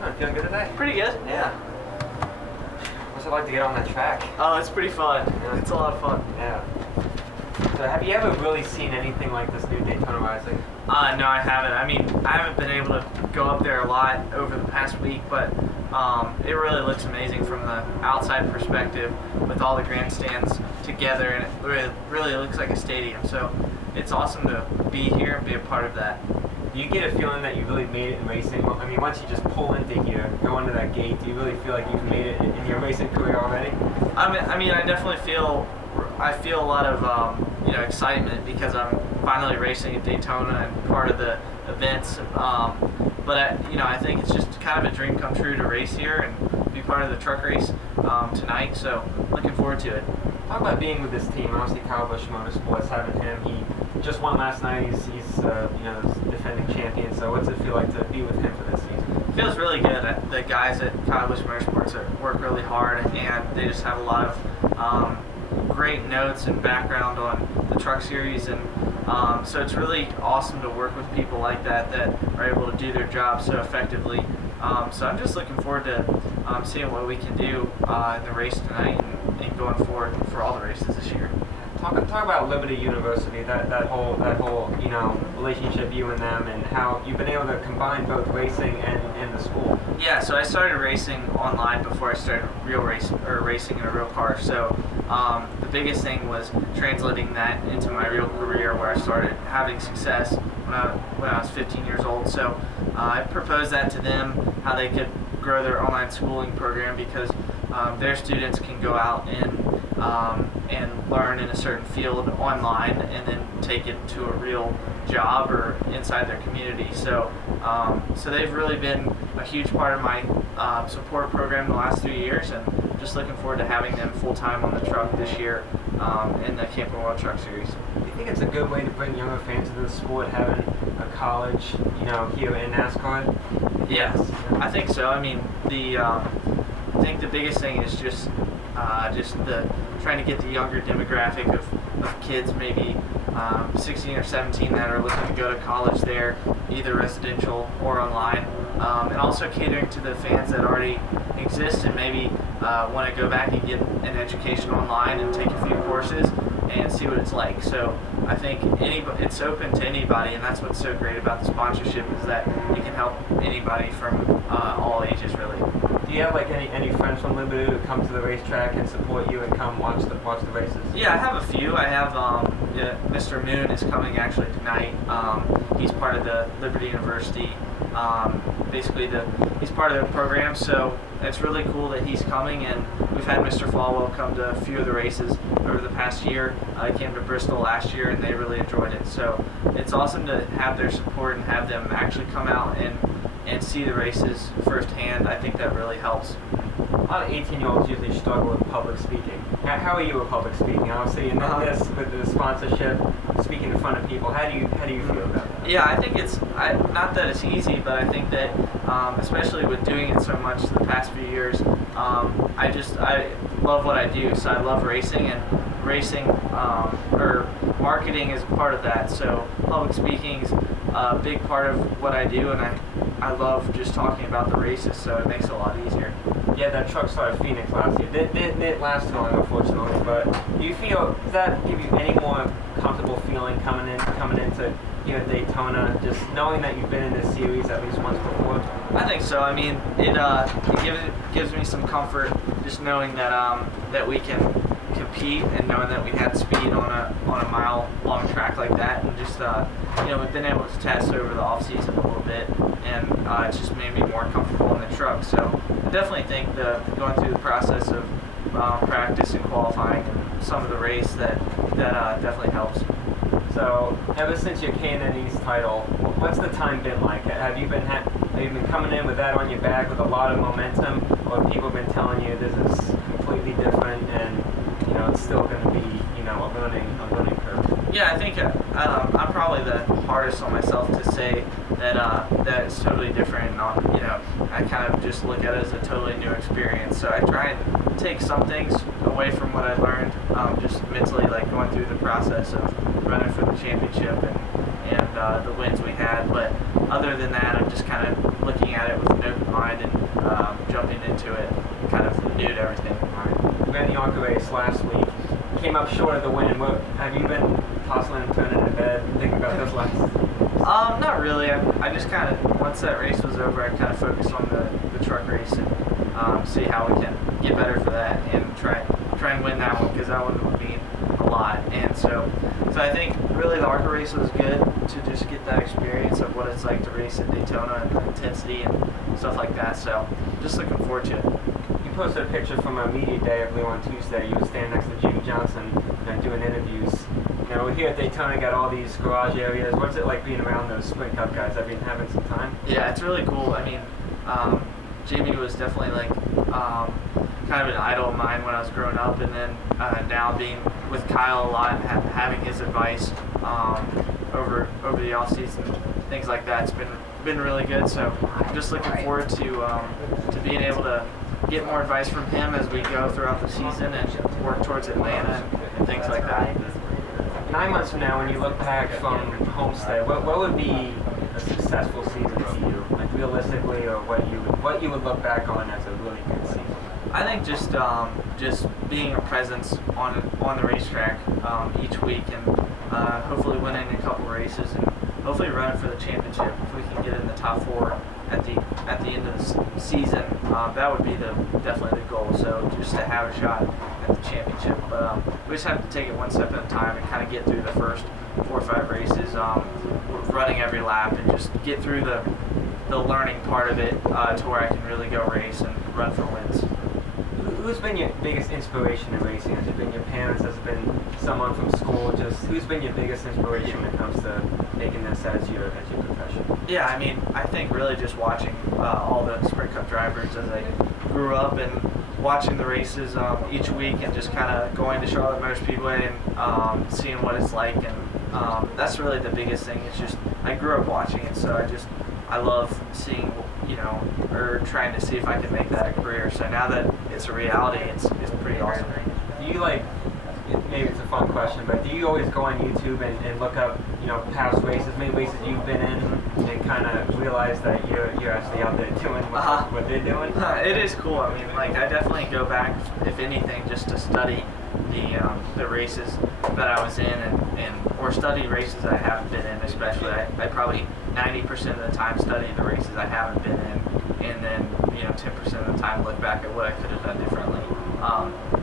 How you feeling good today? Pretty good. Yeah. What's it like to get on that track? Oh, it's pretty fun. Yeah. It's a lot of fun. Yeah. So have you ever really seen anything like this new Daytona Rising? No, I haven't. I mean, I haven't been able to go up there a lot over the past week, but it really looks amazing from the outside perspective with all the grandstands together, and it really looks like a stadium. So it's awesome to be here and be a part of that. Do you get a feeling that you really made it in racing? I mean, once you just pull into here, go into that gate, do you really feel like you've made it in your racing career already? I mean, I definitely feel a lot of excitement because I'm finally racing at Daytona and part of the events. But I think it's just kind of a dream come true to race here and be part of the truck race tonight. So looking forward to it. Talk about being with this team. Obviously, Kyle Busch Motorsports, having him. He just won last night. He's defending champion. So what's it feel like to be with him for this season? It feels really good. The guys at Kyle Busch Motorsports work really hard, and they just have a lot of great notes and background on the truck series, and so it's really awesome to work with people like that are able to do their job so effectively. So I'm just looking forward to seeing what we can do in the race tonight and going forward for all the races this year. Talk about Liberty University, that whole relationship, you and them, and how you've been able to combine both racing and the school. Yeah, so I started racing online before I started racing in a real car. So the biggest thing was translating that into my real career, where I started having success when I was 15 years old. So I proposed that to them, how they could grow their online schooling program, because their students can go out and learn in a certain field online and then take it to a real job or inside their community. So so they've really been a huge part of my support program the last 3 years, and just looking forward to having them full-time on the truck this year in the Camping World Truck Series. Do you think it's a good way to bring younger fans into the sport, having a college, here in NASCAR? Yeah, I think so. I mean, I think the biggest thing is just the trying to get the younger demographic of kids, maybe 16 or 17, that are looking to go to college there, either residential or online, and also catering to the fans that already exist and maybe want to go back and get an education online and take a few courses and see what it's like. So I think it's open to anybody, and that's what's so great about the sponsorship, is that it can help anybody from all ages, really. Do you have any friends from Liberty who come to the racetrack and support you and come watch the races? Yeah, I have a few. I have Mr. Moon is coming actually tonight. He's part of the Liberty University. He's part of the program, so it's really cool that he's coming. And we've had Mr. Falwell come to a few of the races over the past year. He came to Bristol last year, and they really enjoyed it. So it's awesome to have their support and have them actually come out and see the races firsthand. I think that really helps. A lot of 18-year-olds usually struggle with public speaking. How are you with public speaking? Obviously, in this, with the sponsorship, speaking in front of people, how do you feel about that? Yeah, I think not that it's easy, but I think that especially with doing it so much the past few years, I love what I do. So I love racing, and racing or marketing is part of that. So public speaking is a big part of what I do, and I love just talking about the races, so it makes it a lot easier. Yeah, that truck started Phoenix last year. Didn't last too long, unfortunately, but do you feel, does that give you any more comfortable feeling coming into here at Daytona, just knowing that you've been in this series at least once before? I think so. I mean, it gives me some comfort just knowing that we can compete, and knowing that we had speed on a mile-long track like that, and just we've been able to test over the off season a little bit, and it's just made me more comfortable in the truck. So I definitely think going through the process of practice and qualifying and some of the race that definitely helps. So ever since your K&N East title, what's the time been like? Have you been coming in with that on your back with a lot of momentum, or have people been telling you this is completely different and it's still going to be a learning curve? Yeah, I think I'm probably the hardest on myself to say that it's totally different. And I kind of just look at it as a totally new experience. So I try and take some things away from what I learned, just mentally, like going through the process of running for the championship and the wins we had. But than that, I'm just kind of looking at it with an open mind and jumping into it, kind of new to everything. All right. You ran the ARCA race last week. Came up short of the win. What have you been tossing and turning in bed thinking about this last? Not really. I just kind of, once that race was over, I kind of focused on the truck race and see how we can get better for that and try and win that one, because that one would mean a lot. And so I think really the ARCA race was good to just get that experience of what it's like to race at Daytona and the intensity and stuff like that. So just looking forward to it. You posted a picture from a media day, I believe on Tuesday. You were standing next to Jimmy Johnson doing interviews. You know, here at Daytona, got all these garage areas. What's it like being around those Sprint Cup guys? Have you been having some time? Yeah, it's really cool. I mean, Jimmy was definitely like kind of an idol of mine when I was growing up, and then now being with Kyle a lot and having his advice over the off season, things like that, it's been really good. So I'm just looking forward to being able to get more advice from him as we go throughout the season and work towards Atlanta and things like that. 9 months from now, when you look back from Homestead, what would be a successful season to you, like realistically, or what you would look back on as a really good season? I think just being a presence on the racetrack each week, and hopefully winning a couple races, and hopefully running for the championship. If we can get in the top 4 at the end of the season, that would be definitely the goal. So just to have a shot at the championship, but we just have to take it one step at a time and kind of get through the first 4 or 5 races, running every lap, and just get through the learning part of it to where I can really go race and run for wins. Who's been your biggest inspiration in racing? Has it been your parents? Has it been someone from school? Just who's been your biggest inspiration when it comes to making this as your profession? Yeah, I mean, I think really just watching all the Sprint Cup drivers as I grew up and watching the races each week, and just kind of going to Charlotte Motor Speedway and seeing what it's like, and that's really the biggest thing. It's just I grew up watching it, so I love seeing, or trying to see if I can make that a career. So now that it's a reality, it's pretty awesome. Do you maybe it's a fun question, but do you always go on YouTube and look up, past races, maybe races you've been in, and kind of realize that you're actually out there doing what they're doing? It is cool. I mean, I definitely go back, if anything, just to study the races that I was in, or study races I haven't been in. Especially, I probably 90% of the time study the races I haven't been in, and then 10% of the time look back at what I could have done differently.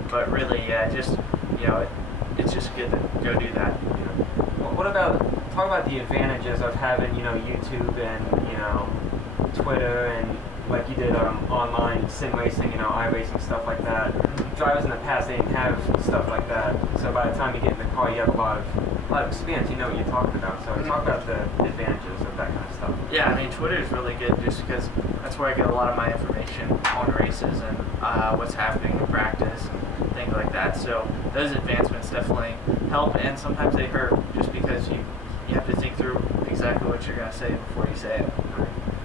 But really, yeah, it's just good to go do that. Talk about the advantages of having YouTube and Twitter, and like you did online sim racing, iRacing, stuff like that. Drivers in the past, they didn't have stuff like that, so by the time you get in the car, you have a lot of experience. You know what you're talking about. So talk about the advantages of that kind of stuff. Yeah, I mean, Twitter is really good just because that's where I get a lot of my information on races and what's happening in practice and things like that. So those advancements definitely help, and sometimes they hurt just because you have to think through exactly what you're going to say before you say it.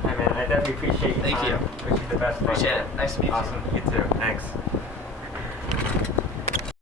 Hey man, I definitely appreciate your time. Thank you. Wish you the best. Appreciate it. Nice to meet you. Awesome. You too. Thanks.